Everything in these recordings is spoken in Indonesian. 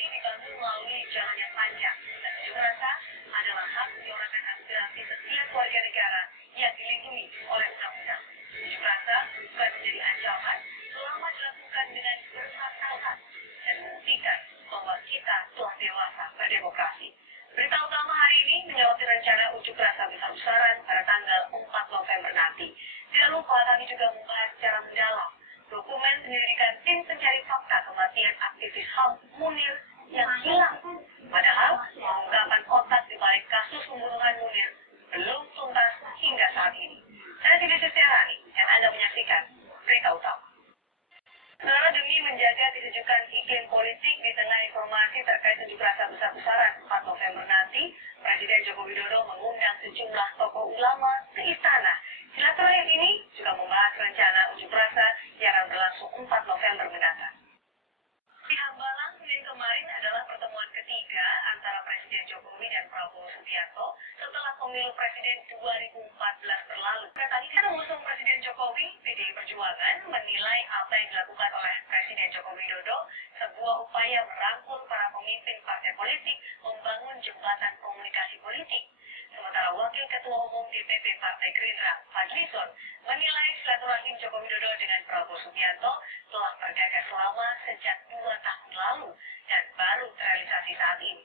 ini dibangun melalui jalan yang panjang, dan unjuk rasa adalah hak menyuarakan aspirasi setiap warga negara yang dilindungi oleh undang-undang. Unjuk rasa bukan menjadi ancaman selama dilakukan dengan bermartabat dan membuktikan bahwa kita telah dewasa berdemokrasi. Berita utama hari ini menyoroti rencana unjuk rasa besar-besaran pada tanggal 4 November nanti. Tidak lupa kami juga membahas secara mendalam dokumen penyelidikan tim pencari fakta kematian aktivis HAM Munir yang hilang. Padahal pengungkapan otak di balik kasus pembunuhan Munir belum tuntas hingga saat ini. Saya Siti Sustiarani dan Anda menyaksikan berita utama. Saudara, demi menjaga kesejukan iklim politik di tengah informasi terkait unjuk rasa besar-besaran 4 November nanti, Presiden Joko Widodo mengundang sejumlah tokoh ulama ke istana. Silaturahim ini juga membahas rencana unjuk rasa yang akan berlangsung 4 November mendatang. Di Hambalang, Senin kemarin adalah pertemuan ketiga antara Presiden Jokowi dan Prabowo Subianto setelah pemilu Presiden 2014 berlalu. Tadi mengusung Presiden Jokowi, PDI Perjuangan menilai apa yang dilakukan oleh Presiden Joko Widodo sebuah upaya merangkul para pemimpin partai politik membangun jembatan komunikasi politik. Sementara Wakil Ketua Umum DPP Partai Gerindra, Fadlizon, menilai silaturahim Joko Widodo dengan Prabowo Subianto telah bergagas lama sejak 2 tahun lalu dan baru terrealisasi saat ini.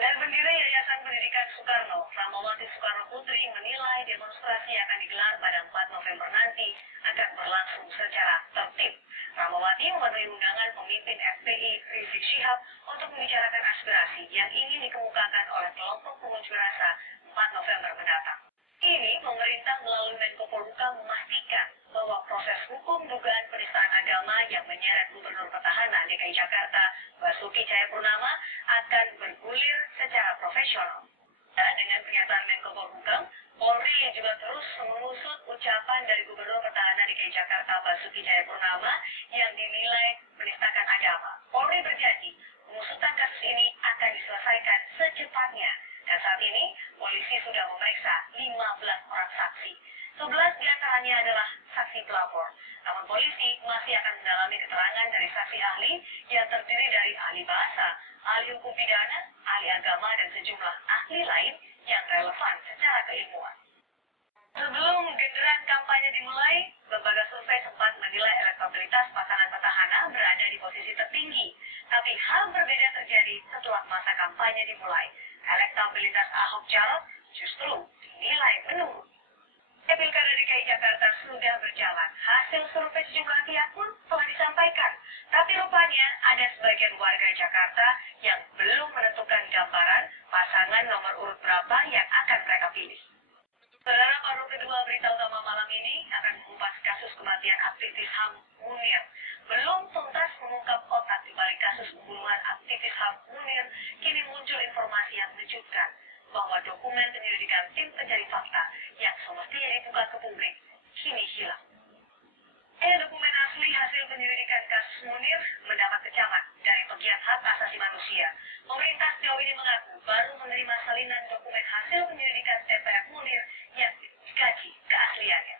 Dan pendiri Yayasan Pendidikan Soekarno, Rahmawati Soekarno Putri, menilai demonstrasi yang akan digelar pada 4 November nanti akan berlangsung secara tertib. Rahmawati memenuhi undangan pemimpin FPI Rizik Syihab untuk membicarakan aspirasi yang ingin dikemukakan oleh kelompok pengunjuk rasa 4 November mendatang. Ini pemerintah melalui Menko Polhukam memastikan bahwa proses hukum dugaan penistaan agama yang menyeret Gubernur Petahana DKI Jakarta Basuki Cahayapurnama akan bergulir secara profesional. Dan dengan pernyataan Menko Polhukam, Polri juga terus mengusut ucapan dari Gubernur Petahana DKI Jakarta Basuki Cahayapurnama yang dinilai menistakan agama. Polri berjanji pengusutan kasus ini akan diselesaikan secepatnya. Dan saat ini, polisi sudah memeriksa 15 orang saksi. 11 diantaranya adalah saksi pelapor. Namun polisi masih akan mendalami keterangan dari saksi ahli yang terdiri dari ahli bahasa, ahli hukum pidana, ahli agama, dan sejumlah ahli lain yang relevan secara keilmuan. Sebelum genderang kampanye dimulai, lembaga survei sempat menilai elektabilitas pasangan petahana berada di posisi tertinggi. Tapi hal berbeda terjadi setelah masa kampanye dimulai. Elektabilitas Ahok Jarot justru dinilai menurun. Pilkada DKI Jakarta sudah berjalan. Hasil survei sejumlah pihak pun telah disampaikan. Tapi rupanya ada sebagian warga Jakarta yang belum menentukan gambaran pasangan nomor urut berapa yang akan mereka pilih. Saudara, paruh kedua berita utama malam ini akan mengupas kasus kematian aktivis HAM Munir. Belum tuntas mengungkap otak di balik kasus pembunuhan aktivis HAM Munir, kini muncul informasi yang mengejutkan bahwa dokumen penyelidikan tim pencari fakta yang semestinya dibuka ke publik kini hilang. Dokumen asli hasil penyelidikan kasus Munir mendapat kecaman dari pegiat hak asasi manusia. Pemerintah sejauh ini mengaku baru menerima salinan dokumen hasil penyelidikan TPF Munir yang dikaji keasliannya.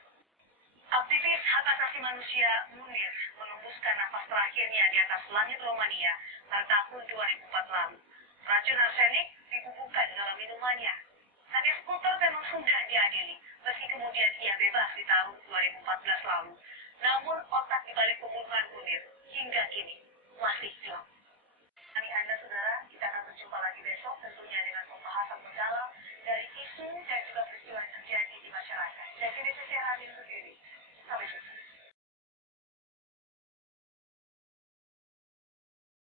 Aktivis hak asasi manusia Munir mengembuskan nafas terakhirnya di atas langit Romania pada tahun 2004 lalu. Racun arsenik dibubuhkan dalam minumannya. Sang eksekutor memang sudah diadili, meski kemudian ia bebas di tahun 2014 lalu. Namun otak dibalik pembunuhan Munir hingga kini